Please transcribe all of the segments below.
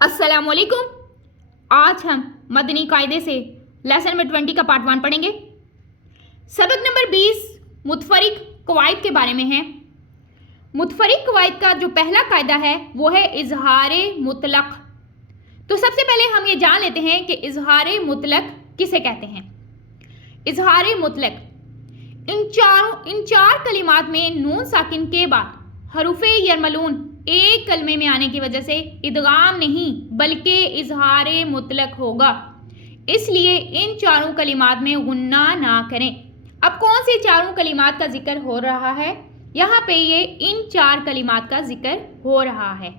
अस्सलामुअलैकुम। आज हम मदनी कायदे से लेसन नंबर 20 का पार्ट 1 पढ़ेंगे। सबक नंबर 20 मुतफरिक कवायद के बारे में है। मुतफरिक कवायद का जो पहला कायदा है वो है इजहारे मुतलक। तो सबसे पहले हम ये जान लेते हैं कि इजहारे मुतलक किसे कहते हैं। इजहारे मुतलक इन चार कलिमात में नून साकिन के बाद हरूफ यरमलून एक कलमे में आने की वजह से इदगाम नहीं बल्कि इजहारे मुतलक होगा, इसलिए इन चारों कलिमात में गुन्ना ना करें। अब कौन सी चारों कलिमात का जिक्र हो रहा है? यहाँ पे ये इन चार कलिमात का जिक्र हो रहा है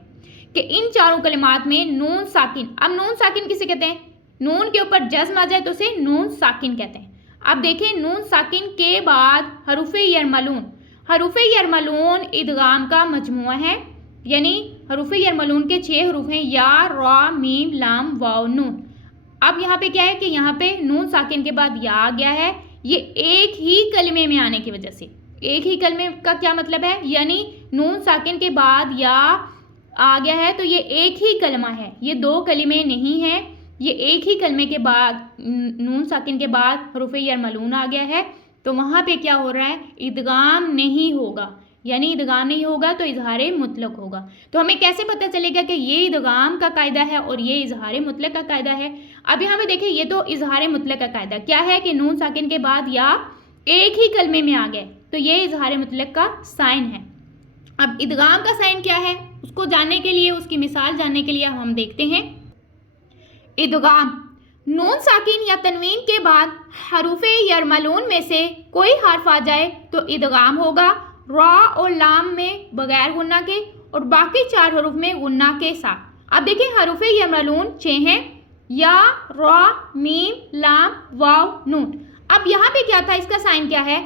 कि इन चारों कलिमात में नून साकिन। अब नून साकिन किसे कहते हैं? नून के ऊपर जज्म आ जाए तो उसे नून साकिन कहते हैं। अब देखें, नून साकिन के बाद हरूफ यरमलून। हरूफ यरमलून इदगाम का मजमुआ है, यानी हरूफ यरमलून के 6 हरूफ हैं, या, रा, मीम, लाम, वाव, नून। अब यहाँ पे क्या है कि यहाँ पे नून साकिन के बाद या आ गया है। ये एक ही कलमे में आने की वजह से, एक ही कलमे का क्या मतलब है, यानी नून साकिन के बाद या आ गया है तो ये एक ही कलमा है, ये दो कलमे नहीं है। ये एक ही कलमे के बाद नून साकिन के बाद हरूफ यरमलून आ गया है, तो वहाँ पे क्या हो रहा है, इदगाम नहीं होगा, यानी इदगाम नहीं होगा तो इजहारे मुतलक होगा। तो हमें कैसे पता चलेगा कि ये इदगाम का कायदा है और ये इजहारे मुतलक का कायदा है? अब यहाँ पे देखिए, ये तो इजहारे मुतलक का कायदा क्या है कि नून साकिन के बाद या एक ही कलमे में आ गए, तो ये इजहारे मुतलक का साइन है। अब इदगाम का साइन क्या है, उसको जानने के लिए, उसकी मिसाल जानने के लिए हम देखते हैं। इदगाम नून साकिन या तनवीन के बाद हरूफ यरमलून में से कोई हर्फ आ जाए तो इदगाम होगा, रा और लाम में बगैर गुन्ना के और बाकी 4 हरूफ में गुन्ना के साथ। अब देखिए, हरूफ यरमलून 6 हैं, या, रा, मीम, लाम, वाव, नून। अब यहाँ पे क्या था, इसका साइन क्या है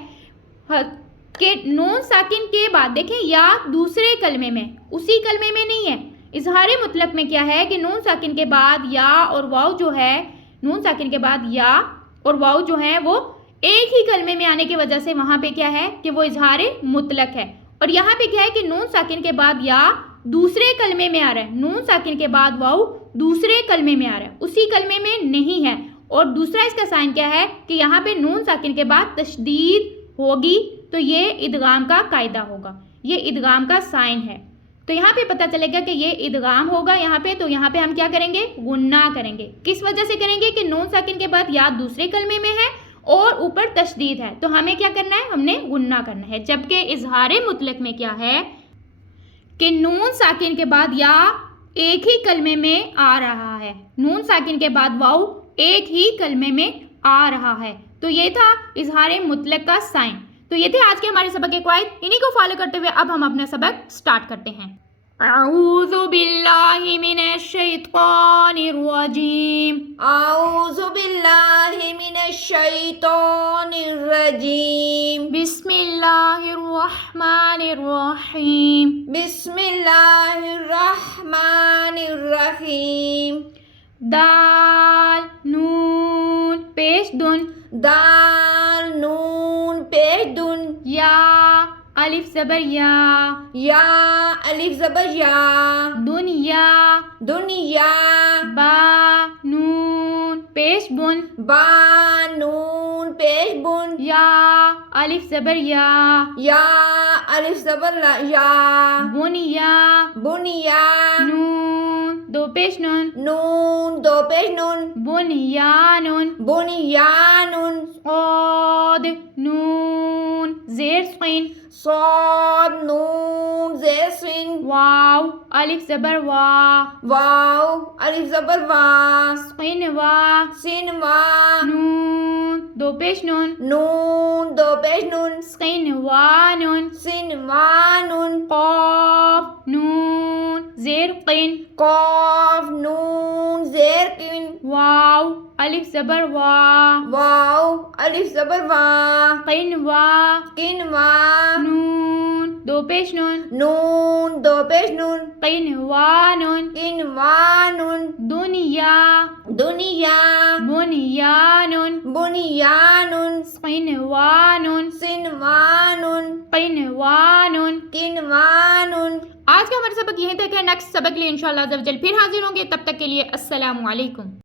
कि नून साकिन के बाद देखें या दूसरे कलमे में, उसी कलमे में नहीं है। इजहारे मुतलक में क्या है कि नून साकिन के बाद या और वाव जो है, नून साकिन के बाद या और वाव जो है वो एक ही कलमे में आने की वजह से वहाँ पे क्या है कि वो इजहारे मुतलक है। और यहाँ पे क्या है कि नून साकिन के बाद या दूसरे कलमे में आ रहा है, नून साकिन के बाद वाव दूसरे कलमे में आ रहा है, उसी कलमे में नहीं है। और दूसरा इसका साइन क्या है कि यहाँ पे नून साकिन के बाद तशदीद होगी, तो ये इदगाम का कायदा होगा, ये इदगाम का साइन है। तो यहाँ पे पता चलेगा कि ये इदगाम होगा यहाँ पे। तो यहाँ पे हम क्या करेंगे, गुन्ना करेंगे। किस वजह से करेंगे कि नून साकिन के बाद या दूसरे कलमे में है और ऊपर तशदीद है, तो हमें क्या करना है, हमने गुन्ना करना है। जबकि इजहारे मुतलक में क्या है कि नून साकिन के बाद या एक ही कलमे में आ रहा है, नून साकिन के बाद वाव एक ही कलमे में आ रहा है। तो ये था इजहारे मुतलक का साइन। तो ये थे आज के हमारे सबक के कवायद। इन्हीं को फॉलो करते हुए अब हम अपना सबक स्टार्ट करते हैं। अऊज़ु बिल्लाहि मिनश शैतानिर रजीम। अऊज़ु बिल्लाहि मिनश शैतानिर रजीम। बिस्मिल्लाहिर रहमानिर रहीम। बिस्मिल्लाहिर रहमानिर रहीम। दाल नून पेश दुन, दाल नून पेश दुन, या अलिफ ज़बर या अलिफ ज़बर या, दुनिया दुनिया, बा नून पेश बुन, बा नून पेश बुन, या अलिफ ज़बर या अलिफ ज़बर या, बुनिया बुनिया, नून दो पेश नून, नून दो पेश नून, बुनियानुन, बुनियानुन, क़ाद नून ज़ेर सीन, साद नून ज़ेर सीन, वाव अलिफ ज़बर वा, वाव अलिफ ज़बर वा, सीन वा, सीन वा, नून दो पेश नून, नून दो पेश नून, सीन वा नून, सीन वा नून, क़ाफ नून ज़ेर क़ीन, क़ाफ नून ज़ेर क़ीन, वाव अलिफ ज़बर वा, वाव अलिफ ज़बर वा, क़ीन वा, क़ीन वा, नून दो पेश नून, नून दो पेश नून, क़ीन वा नून, क़ीन वा नून, दुनिया दुनिया, बुनियानुन, बुनियानुन, सिनवानुन, सिनवानुन, क़िनवानुन, किनवानुन, آج کا ہمارا سبق یہیں تک ہے. نیکسٹ سبق کے لیے انشاءاللہ عز و جل پھر حاضر ہوں گے. تب تک کے لیے السلام علیکم.